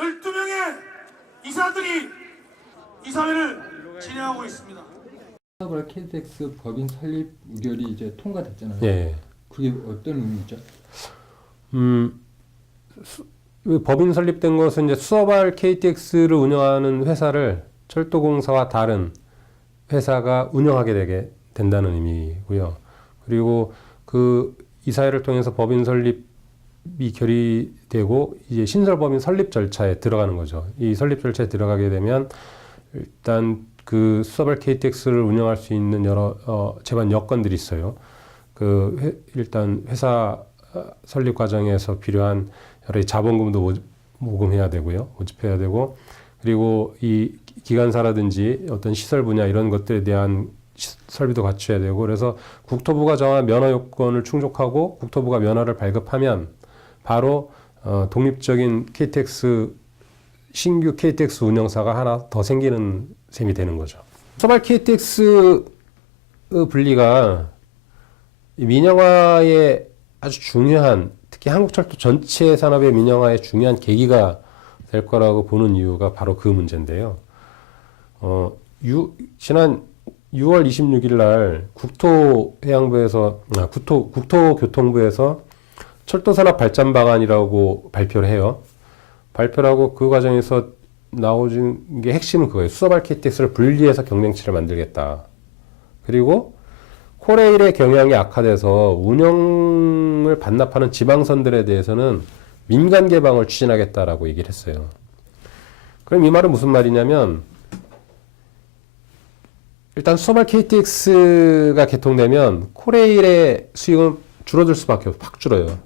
12명의 이사들이 이사회를 진행하고 있습니다. 수서발 KTX 법인 설립 의결이 이제 통과됐잖아요. 예. 그게 어떤 의미죠? 법인 설립된 것은 이제 수서발 KTX를 운영하는 회사를 철도공사와 다른 회사가 운영하게 되게 된다는 의미고요. 그리고 그 이사회를 통해서 법인 설립이 결의되고 이제 신설법인 설립 절차에 들어가는 거죠. 이 설립 절차에 들어가게 되면 일단 그 수서발 KTX를 운영할 수 있는 여러 제반 여건들이 있어요. 일단 회사 설립 과정에서 필요한 여러 자본금도 모금해야 되고요. 모집해야 되고, 그리고 이 기관사라든지 어떤 시설 분야 이런 것들에 대한 설비도 갖춰야 되고, 그래서 국토부가 정한 면허 요건을 충족하고 국토부가 면허를 발급하면 바로 독립적인 KTX 신규 KTX 운영사가 하나 더 생기는 셈이 되는 거죠. 수서발 KTX 분리가 민영화의 아주 중요한, 특히 한국철도 전체 산업의 민영화의 중요한 계기가 될 거라고 보는 이유가 바로 그 문제인데요. 지난 6월 26일 날 국토교통부에서 철도산업 발전 방안이라고 발표를 해요. 발표를 하고 그 과정에서 나오는 게 핵심은 그거예요. 수서발 KTX를 분리해서 경쟁체를 만들겠다. 그리고 코레일의 경영이 악화돼서 운영을 반납하는 지방선들에 대해서는 민간 개방을 추진하겠다라고 얘기를 했어요. 그럼 이 말은 무슨 말이냐면, 일단 수서발 KTX가 개통되면 코레일의 수익은 줄어들 수밖에 없어요. 확 줄어요.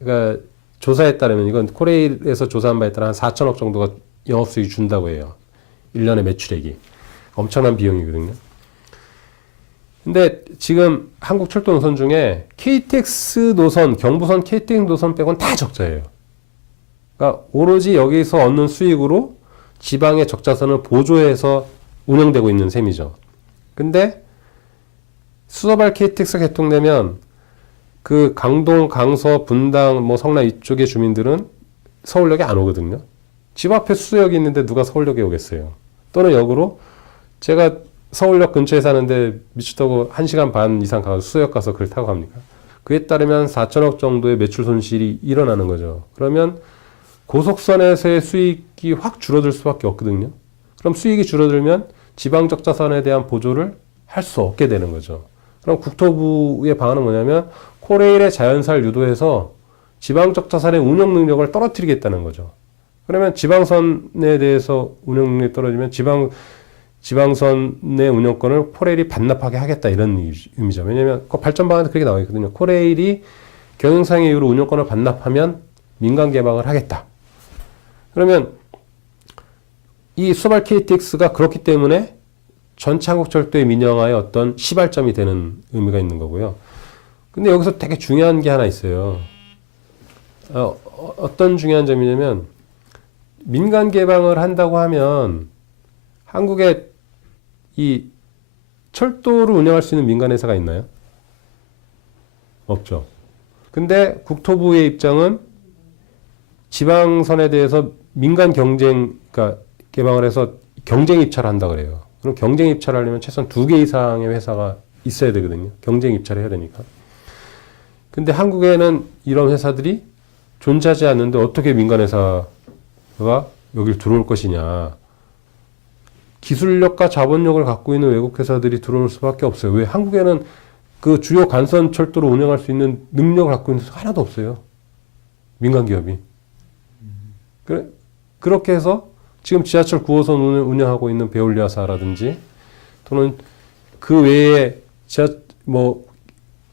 그러니까 조사에 따르면, 이건 코레일에서 조사한 바에 따라 한 4천억 정도가 영업수익 준다고 해요. 1년의 매출액이. 엄청난 비용이거든요. 근데 지금 한국철도 노선 중에 KTX 노선, 경부선 KTX 노선 빼고는 다 적자예요. 그러니까 오로지 여기서 얻는 수익으로 지방의 적자선을 보조해서 운영되고 있는 셈이죠. 근데 수서발 KTX가 개통되면 그 강동, 강서, 분당, 성남 이쪽의 주민들은 서울역에 안 오거든요. 집 앞에 수서역이 있는데 누가 서울역에 오겠어요. 또는 역으로 제가 서울역 근처에 사는데 미치다고 1시간 반 이상 가서 수서역 가서 그걸 타고 갑니까? 그에 따르면 4천억 정도의 매출 손실이 일어나는 거죠. 그러면 고속선에서의 수익이 확 줄어들 수밖에 없거든요. 그럼 수익이 줄어들면 지방적자선에 대한 보조를 할 수 없게 되는 거죠. 그럼 국토부의 방안은 뭐냐면 코레일의 자연사를 유도해서 지방적자선의 운영 능력을 떨어뜨리겠다는 거죠. 그러면 지방선에 대해서 운영 능력이 떨어지면 지방선의 운영권을 코레일이 반납하게 하겠다, 이런 의미죠. 왜냐하면 그 발전 방안에 그렇게 나와 있거든요. 코레일이 경영상의 이유로 운영권을 반납하면 민간 개방을 하겠다. 그러면 이 수서발 KTX가 그렇기 때문에 전체 한국철도의 민영화의 어떤 시발점이 되는 의미가 있는 거고요. 근데 여기서 되게 중요한 게 하나 있어요. 어떤 중요한 점이냐면, 민간 개방을 한다고 하면 한국에 이 철도를 운영할 수 있는 민간 회사가 있나요? 없죠. 근데 국토부의 입장은 지방선에 대해서 민간 그러니까 개방을 해서 경쟁 입찰을 한다 그래요. 그럼 경쟁 입찰을 하려면 최소한 2개 이상의 회사가 있어야 되거든요. 경쟁 입찰을 해야 되니까. 근데 한국에는 이런 회사들이 존재하지 않는데 어떻게 민간 회사가 여길 들어올 것이냐. 기술력과 자본력을 갖고 있는 외국 회사들이 들어올 수밖에 없어요. 왜? 한국에는 그 주요 간선 철도를 운영할 수 있는 능력을 갖고 있는 회사가 하나도 없어요. 민간 기업이. 그렇게 해서 지금 지하철 9호선 운영하고 있는 베올리아사라든지, 또는 그 외에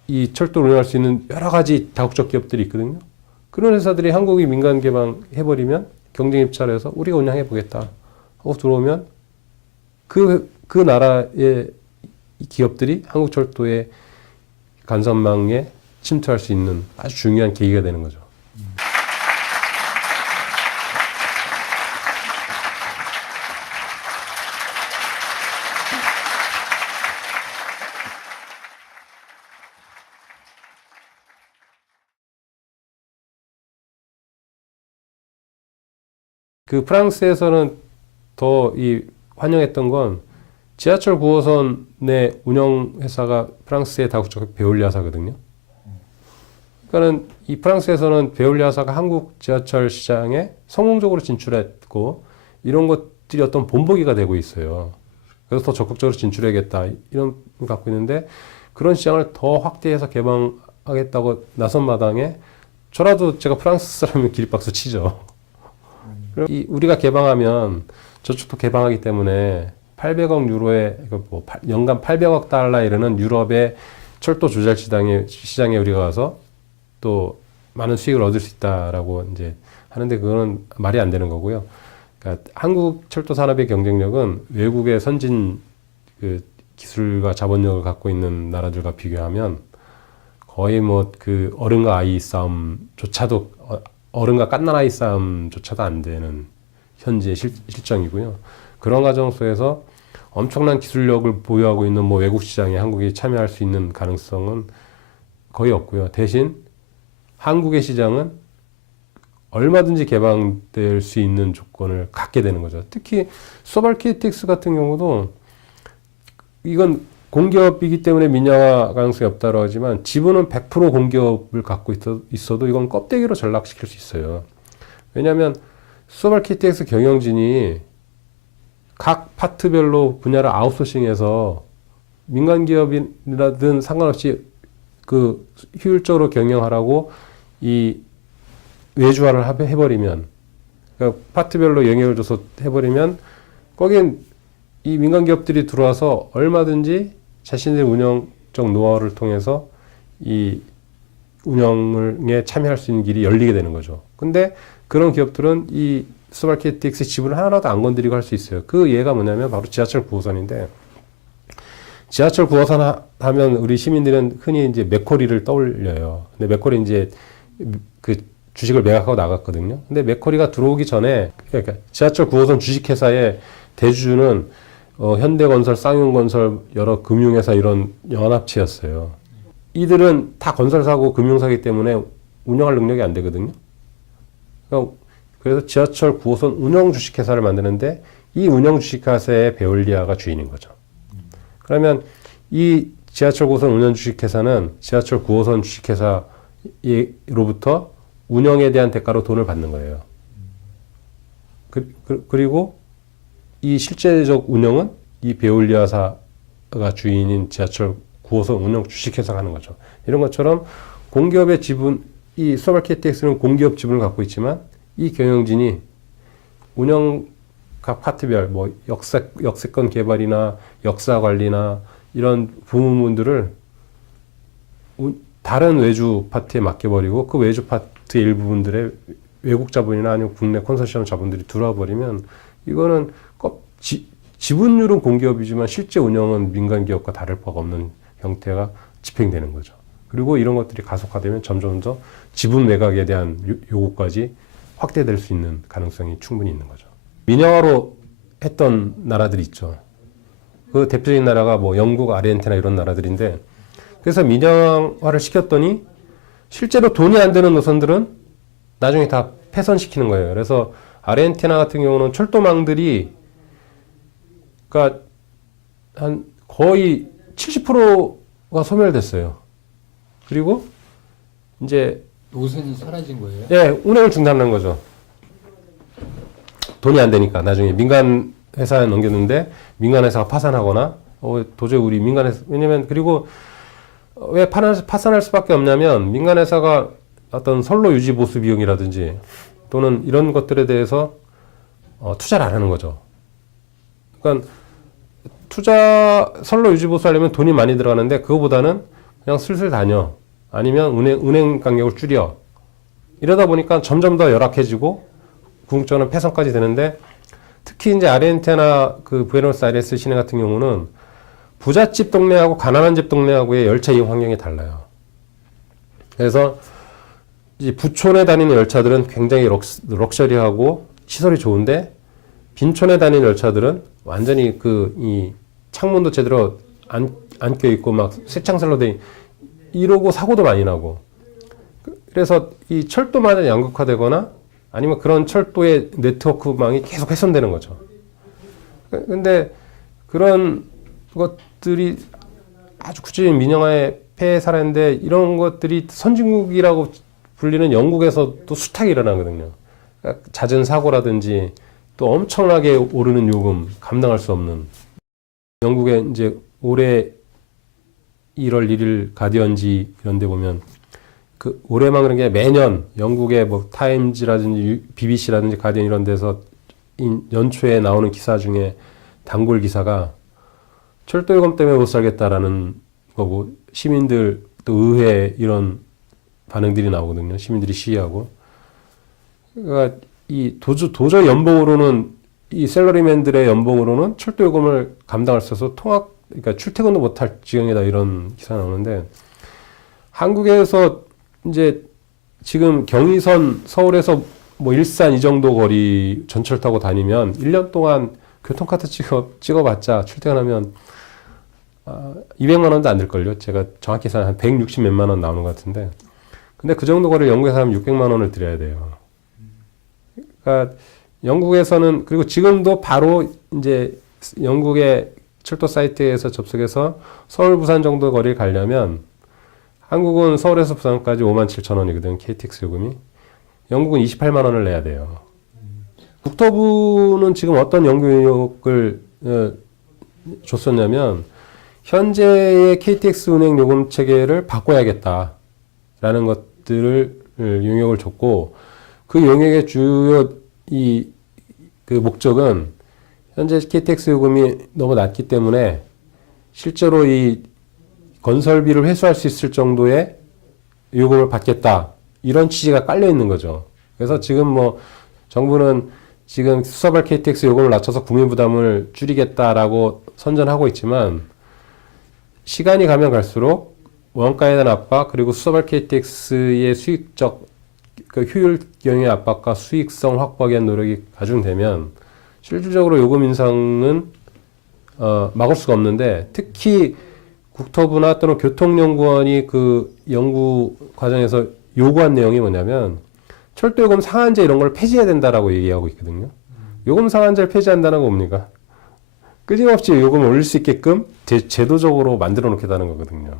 이 철도를 운영할 수 있는 여러 가지 다국적 기업들이 있거든요. 그런 회사들이 한국이 민간 개방해버리면 경쟁 입찰해서 우리가 운영해보겠다 하고 들어오면 그 나라의 기업들이 한국철도의 간선망에 침투할 수 있는 아주 중요한 계기가 되는 거죠. 그 프랑스에서는 더 이 환영했던 건 지하철 9호선의 운영 회사가 프랑스의 다국적 베올리아사거든요. 그러니까는 이 프랑스에서는 베올리아사가 한국 지하철 시장에 성공적으로 진출했고 이런 것들이 어떤 본보기가 되고 있어요. 그래서 더 적극적으로 진출해야겠다 이런 걸 갖고 있는데 그런 시장을 더 확대해서 개방하겠다고 나선 마당에 저라도 제가 프랑스 사람이면 기립박수 치죠. 우리가 개방하면 저쪽도 개방하기 때문에 800억 유로의 뭐 연간 800억 달러 이르는 유럽의 철도 조달 시장에 우리가 가서 또 많은 수익을 얻을 수 있다라고 이제 하는데 그거는 말이 안 되는 거고요. 그러니까 한국 철도 산업의 경쟁력은 외국의 선진 그 기술과 자본력을 갖고 있는 나라들과 비교하면 거의 뭐 그 어른과 아이 싸움조차도 어른과 갓난아이 싸움조차도 안 되는 현재 실정이고요. 그런 과정 속에서 엄청난 기술력을 보유하고 있는 뭐 외국 시장에 한국이 참여할 수 있는 가능성은 거의 없고요. 대신 한국의 시장은 얼마든지 개방될 수 있는 조건을 갖게 되는 거죠. 특히 소발 KTX 같은 경우도 이건 공기업이기 때문에 민영화 가능성이 없다고 하지만 지분은 100% 공기업을 갖고 있어도 이건 껍데기로 전락시킬 수 있어요. 왜냐하면 소발 KTX 경영진이 각 파트별로 분야를 아웃소싱해서 민간 기업이라든 상관없이 그 효율적으로 경영하라고 이 외주화를 해버리면 그러니까 파트별로 영역을 줘서 해버리면 거긴 이 민간 기업들이 들어와서 얼마든지 자신들의 운영적 노하우를 통해서 이 운영에 참여할 수 있는 길이 열리게 되는 거죠. 근데 그런 기업들은 이 소발 KTX 지분을 하나도 안 건드리고 할 수 있어요. 그 예가 뭐냐면 바로 지하철 9호선인데 지하철 9호선 하면 우리 시민들은 흔히 이제 맥쿼리를 떠올려요. 근데 맥쿼리 이제 그 주식을 매각하고 나갔거든요. 근데 맥쿼리가 들어오기 전에 그러니까 지하철 9호선 주식회사의 대주주는 현대건설, 쌍용건설, 여러 금융회사 이런 연합체였어요. 이들은 다 건설사고 금융사기 때문에 운영할 능력이 안 되거든요. 그래서 지하철 9호선 운영 주식회사를 만드는데 이 운영 주식회사의 베올리아가 주인인 거죠. 그러면 이 지하철 9호선 운영 주식회사는 지하철 9호선 주식회사로부터 운영에 대한 대가로 돈을 받는 거예요. 그리고 이 실제적 운영은 이 베올리아사가 주인인 지하철 9호선 운영 주식회사가 하는 거죠. 이런 것처럼 공기업의 지분, 이 소발 KTX는 공기업 지분을 갖고 있지만 이 경영진이 운영 각 파트별 뭐 역세권 개발이나 역사 관리나 이런 부문들을 다른 외주 파트에 맡겨버리고 그 외주 파트 일부분들의 외국 자본이나 아니면 국내 컨소시엄 자본들이 들어와 버리면 이거는 지분율은 공기업이지만 실제 운영은 민간 기업과 다를 바가 없는 형태가 집행되는 거죠. 그리고 이런 것들이 가속화되면 점점 더 지분 매각에 대한 요구까지 확대될 수 있는 가능성이 충분히 있는 거죠. 민영화로 했던 나라들이 있죠. 그 대표적인 나라가 뭐 영국, 아르헨티나 이런 나라들인데 그래서 민영화를 시켰더니 실제로 돈이 안 되는 노선들은 나중에 다 폐선시키는 거예요. 그래서 아르헨티나 같은 경우는 철도망들이 그러니까 한 거의 70%가 소멸됐어요. 그리고 이제 노선이 사라진 거예요? 예, 운행을 중단한 거죠. 돈이 안 되니까 나중에 민간 회사에 넘겼는데 민간 회사가 파산하거나 도저히 우리 민간 회사 왜냐면 그리고 왜 파산할 수밖에 없냐면 민간 회사가 어떤 선로 유지 보수 비용이라든지 또는 이런 것들에 대해서 투자를 안 하는 거죠. 그러니까 선로 유지 보수하려면 돈이 많이 들어가는데 그거보다는 그냥 슬슬 다녀. 아니면 운행 간격을 줄여. 이러다 보니까 점점 더 열악해지고 궁극적으로는 폐선까지 되는데 특히 이제 아르헨티나 그 부에노스아이레스 시내 같은 경우는 부잣집 동네하고 가난한 집 동네하고의 열차 이용 환경이 달라요. 그래서 이제 부촌에 다니는 열차들은 굉장히 럭셔리하고 시설이 좋은데 빈촌에 다니는 열차들은 완전히 이 창문도 제대로 안 껴있고 막 쇠창살로 돼 이러고 사고도 많이 나고 그래서 이 철도마저 양극화되거나 아니면 그런 철도의 네트워크망이 계속 훼손되는 거죠. 근데 그런 것들이 아주 구체적인 민영화의 폐해 사례인데 이런 것들이 선진국이라고 불리는 영국에서도 숱하게 일어나거든요. 그러니까 잦은 사고라든지 또 엄청나게 오르는 요금 감당할 수 없는 영국에 이제 올해 1월 1일 가디언지 이런 데 보면 그 올해만 그런 게 매년 영국의 뭐 타임즈라든지 BBC라든지 가디언 이런 데서 연초에 나오는 기사 중에 단골 기사가 철도 요금 때문에 못 살겠다라는 거고 시민들 또 의회 이런 반응들이 나오거든요. 시민들이 시위하고. 그러니까 이 도저히 연봉으로는 이 셀러리맨들의 연봉으로는 철도 요금을 감당할 수 없어서 그러니까 출퇴근도 못할 지경이다 이런 기사 나오는데 한국에서 이제 지금 경의선 서울에서 뭐 일산 이 정도 거리 전철 타고 다니면 1년 동안 교통카드 찍어봤자 출퇴근하면 200만 원도 안 될걸요. 제가 정확히 계산 한 160 몇만 원 나오는 것 같은데 근데 그 정도 거리를 영국에서 하면 600만 원을 드려야 돼요. 그러니까 영국에서는 그리고 지금도 바로 이제 영국의 철도 사이트에서 접속해서 서울 부산 정도 거리를 가려면 한국은 서울에서 부산까지 57,000원이거든 KTX 요금이. 영국은 28만 원을 내야 돼요. 국토부는 지금 어떤 연구력을 줬었냐면 현재의 KTX 운행 요금 체계를 바꿔야겠다라는 것들을 용역을 줬고 그 용역의 주요 그 목적은 현재 KTX 요금이 너무 낮기 때문에 실제로 이 건설비를 회수할 수 있을 정도의 요금을 받겠다. 이런 취지가 깔려 있는 거죠. 그래서 지금 뭐 정부는 지금 수서발 KTX 요금을 낮춰서 국민 부담을 줄이겠다라고 선전하고 있지만 시간이 가면 갈수록 원가에 대한 압박 그리고 수서발 KTX의 수익적 그 효율 경영의 압박과 수익성 확보하기 위한 노력이 가중되면 실질적으로 요금 인상은 막을 수가 없는데 특히 국토부나 또는 교통연구원이 그 연구 과정에서 요구한 내용이 뭐냐면 철도요금 상한제 이런 걸 폐지해야 된다라고 얘기하고 있거든요. 요금 상한제를 폐지한다는 거 뭡니까? 끊임없이 요금을 올릴 수 있게끔 제도적으로 만들어 놓겠다는 거거든요.